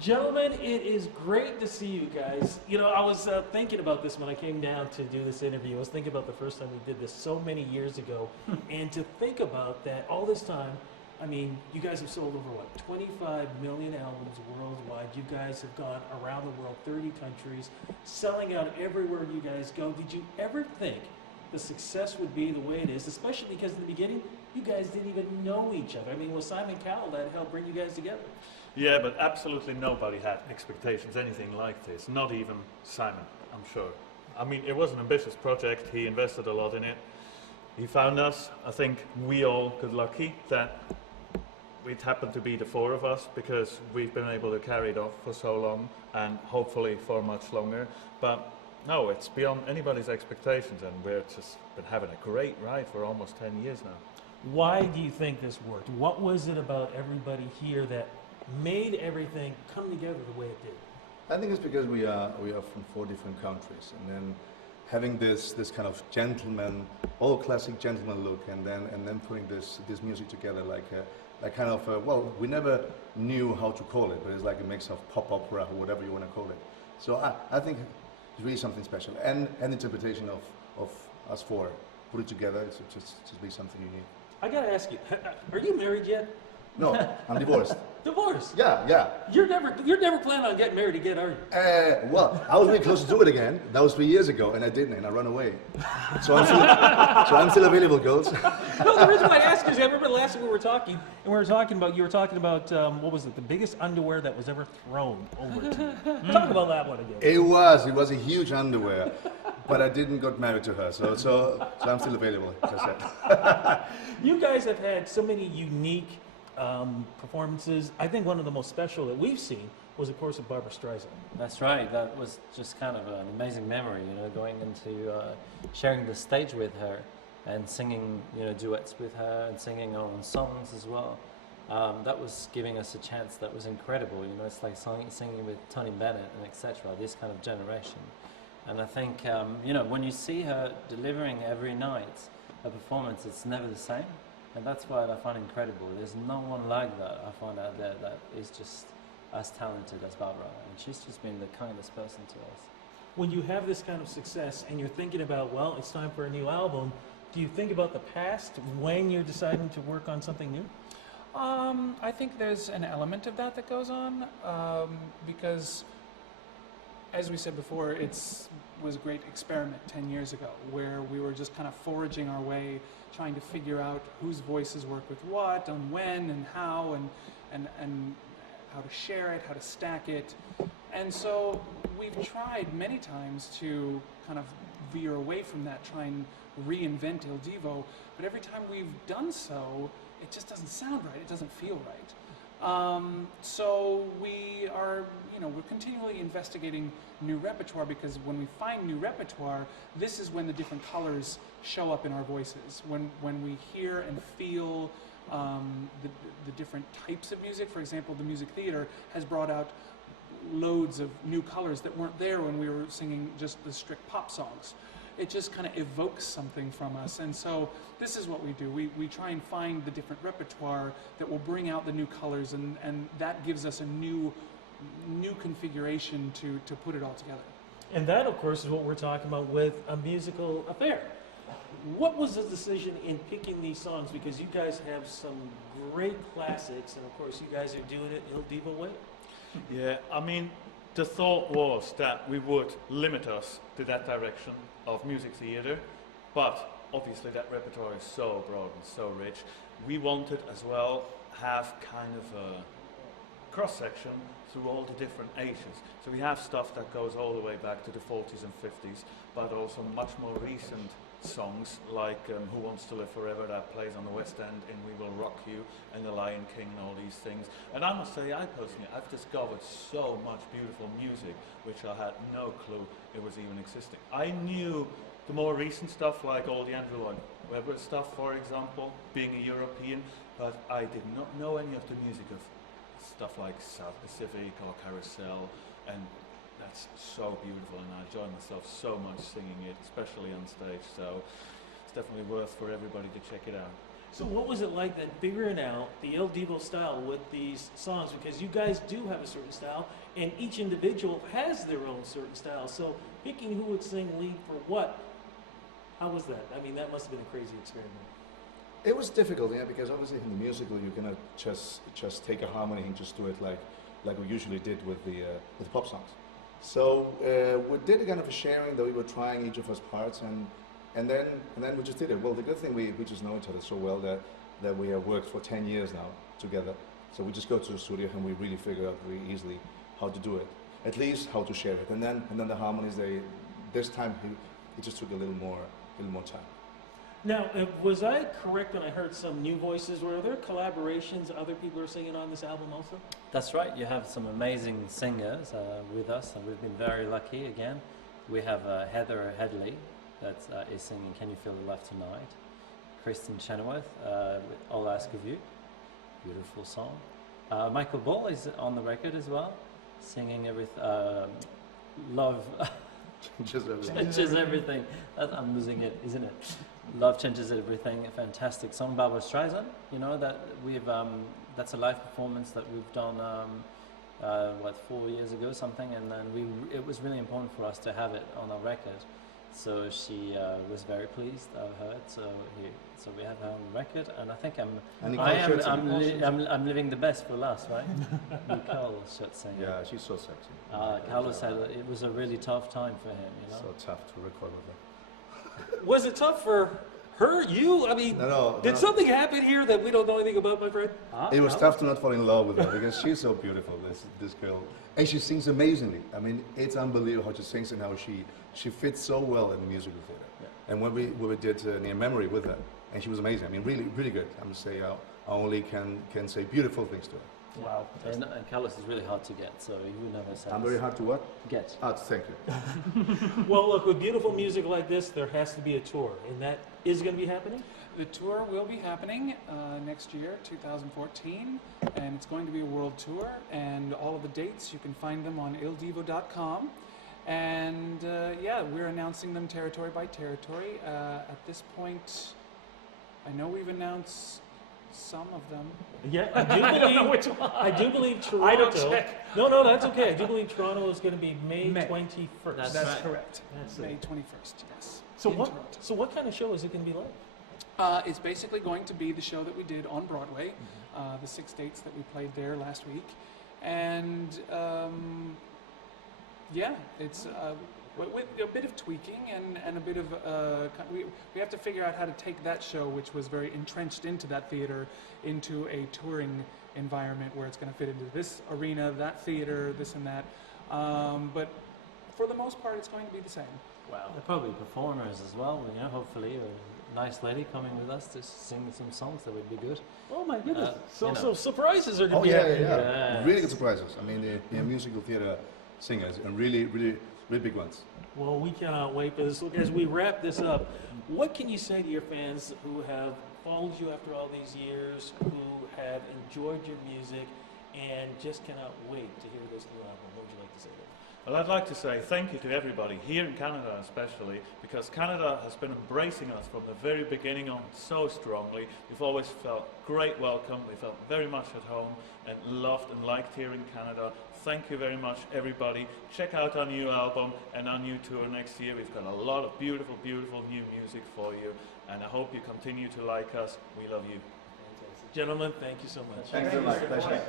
Gentlemen, it is great to see you guys. You know, I was thinking about this when I came down to do this interview. I was thinking about the first time we did this so many years ago. And to think about that all this time, I mean, you guys have sold over what, 25 million albums worldwide. You guys have gone around the world, 30 countries, selling out everywhere you guys go. Did you ever think the success would be the way it is, especially because in the beginning, you guys didn't even know each other? I mean, with Simon Cowell, that helped bring you guys together. Yeah, but absolutely nobody had expectations, anything like this. Not even Simon, I'm sure. I mean, it was an ambitious project. He invested a lot in it. He found us. I think we all got lucky that it happened to be the four of us, because we've been able to carry it off for so long and hopefully for much longer. But no, it's beyond anybody's expectations, and we've just been having a great ride for almost 10 years now. Why do you think this worked? What was it about everybody here that made everything come together the way it did? I think it's because we are from 4 different countries, and then having this kind of gentleman, all classic gentleman look, and then putting this music together like kind of well, we never knew how to call it, but it's like a mix of pop opera or whatever you want to call it. So I think it's really something special, and an interpretation of us four put it together. It's just be something unique. I gotta ask you, are you married yet? No, I'm divorced. Divorced? Yeah. You're never planning on getting married again, are you? Well, I was really close to do it again. That was 3 years ago, and I didn't, and I ran away. So I'm still available, girls. No, the reason why I ask is I remember last time we were talking, and you were talking about what was it? The biggest underwear that was ever thrown over to you. Talk about that one again. It was a huge underwear, but I didn't get married to her, so I'm still available. As I said. You guys have had so many unique performances. I think one of the most special that we've seen was, of course, of Barbra Streisand. That's right. That was just kind of an amazing memory, you know, going into sharing the stage with her and singing, you know, duets with her and singing our own songs as well. That was giving us a chance that was incredible. You know, it's like singing with Tony Bennett and etc. This kind of generation. And I think, you know, when you see her delivering every night a performance, it's never the same. And that's what I find incredible. There's no one like that I find out there that is just as talented as Barbara. And she's just been the kindest person to us. When you have this kind of success and you're thinking about, well, it's time for a new album, do you think about the past when you're deciding to work on something new? I think there's an element of that goes on because, as we said before, was a great experiment 10 years ago where we were just kind of foraging our way, trying to figure out whose voices work with what, and when, and how, and how to share it, how to stack it. And so we've tried many times to kind of veer away from that, try and reinvent Il Divo, but every time we've done so, it just doesn't sound right, it doesn't feel right. So we are, you know, we're continually investigating new repertoire, because when we find new repertoire, this is when the different colors show up in our voices. When we hear and feel the different types of music. For example, the music theater has brought out loads of new colors that weren't there when we were singing just the strict pop songs. It just kind of evokes something from us, and so this is what we do. We try and find the different repertoire that will bring out the new colors, and that gives us a new configuration to put it all together. And that, of course, is what we're talking about with A Musical Affair. What was the decision in picking these songs? Because you guys have some great classics, and of course you guys are doing it Il Divo way. Yeah, I mean, the thought was that we would limit us to that direction of music theater, but obviously that repertoire is so broad and so rich. We wanted as well have kind of a cross-section through all the different ages. So we have stuff that goes all the way back to the 40s and 50s, but also much more recent songs like Who Wants to Live Forever, that plays on the West End in We Will Rock You, and The Lion King and all these things. And I must say, I personally, I've discovered so much beautiful music which I had no clue it was even existing. I knew the more recent stuff, like all the Andrew Lloyd Webber stuff, for example, being a European, but I did not know any of the music of stuff like South Pacific or Carousel, and that's so beautiful, and I enjoy myself so much singing it, especially on stage, so it's definitely worth for everybody to check it out. So what was it like then figuring out the El Divo style with these songs? Because you guys do have a certain style, and each individual has their own certain style. So picking who would sing lead for what, how was that? I mean, that must have been a crazy experiment. It was difficult, yeah, because obviously in the musical you cannot just take a harmony and just do it like we usually did with the pop songs. So we did a kind of a sharing that we were trying each of us parts, and then we just did it. Well, the good thing we just know each other so well that we have worked for 10 years now together. So we just go to the studio and we really figure out really easily how to do it, at least how to share it, and then the harmonies. This time it just took a little more time. Now, was I correct when I heard some new voices? Were there collaborations? Other people are singing on this album also? That's right. You have some amazing singers with us, and we've been very lucky again. We have Heather Headley that is singing "Can You Feel the Love Tonight." Kristen Chenoweth with "All I Ask of You," beautiful song. Michael Ball is on the record as well, singing "Love." Changes everything. I'm losing it, isn't it? Love changes everything. A fantastic song. Barbara Streisand. You know that we've. That's a live performance that we've done. 4 years ago, something, and then it was really important for us to have it on our record. So she was very pleased. I've heard. So we have her on the record, and I think I'm living the best for last, right? Nicole should sing. Yeah, she's so sexy. Carlos said it was a really tough time for him. You know, so tough to record with her. Was it tough for her? You? I mean, did something happen here that we don't know anything about, my friend? It was tough to not fall in love with her because she's so beautiful, this girl. And she sings amazingly. I mean, it's unbelievable how she sings and how she fits so well in the musical theater. Yeah. And when we did Near Memory with her, and she was amazing. I mean, really, really good. I must say, I only can say beautiful things to her. Wow. And Carlos is really hard to get, so you would never say. I'm very hard to what? Get. Oh, thank you. Well, look, with beautiful music like this, there has to be a tour, and that is going to be happening? The tour will be happening next year, 2014, and it's going to be a world tour, and all of the dates, you can find them on ildivo.com. And yeah, we're announcing them territory by territory. At this point, I know we've announced some of them. Yeah, I do believe Toronto. I don't check. No, that's okay. I do believe Toronto is going to be May 21st. That's right. correct. That's May it. 21st, yes. So in what? Toronto. So what kind of show is it going to be like? It's basically going to be the show that we did on Broadway, the 6 dates that we played there last week. And yeah, it's with a bit of tweaking and a bit of we have to figure out how to take that show, which was very entrenched into that theater, into a touring environment where it's going to fit into this arena, that theater, this and that. But for the most part, it's going to be the same. Wow. There are probably performers as well. You know, hopefully, a nice lady coming with us to sing some songs that would be good. Oh my goodness! You know. So surprises are going to be happening. Yeah. Really good surprises. I mean, the musical theater singers and really big ones. Well, we cannot wait for this. Look, as we wrap this up, what can you say to your fans who have followed you after all these years, who have enjoyed your music, and just cannot wait to hear this new album? What would you like to say to them? Well, I'd like to say thank you to everybody, here in Canada especially, because Canada has been embracing us from the very beginning on so strongly. We've always felt great welcome, we felt very much at home and loved and liked here in Canada. Thank you very much, everybody. Check out our new album and our new tour next year. We've got a lot of beautiful, beautiful new music for you, and I hope you continue to like us. We love you. Fantastic. Gentlemen, thank you so much. Thanks so much. Pleasure.